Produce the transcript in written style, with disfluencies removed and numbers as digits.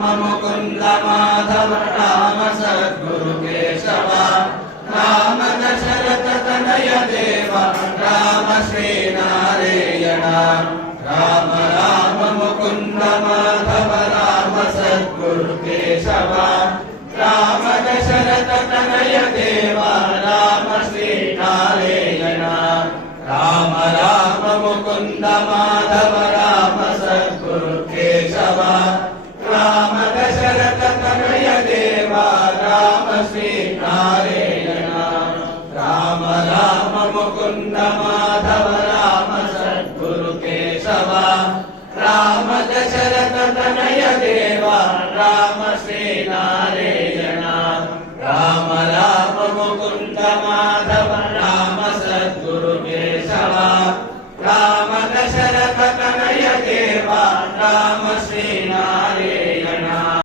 Ram Mukund Madhav Ram Sadhguru Keshav Ram Dasharath Tanay Dev Ram Shri Narayan Ram Ram Mukund Madhav Ram Sadhguru Keshav Ram Dasharath Tanay Dev Ram Shri Narayan Ram Ram Mukund Madhav Ram Sadhguru Keshav Ram Dasharath Tanay Dev Ram Shri Narayan Ram Ram Mukund Madhav Ram Sadhguru Keshav Ram Dasharath Tanay Dev Ram Shri Narayan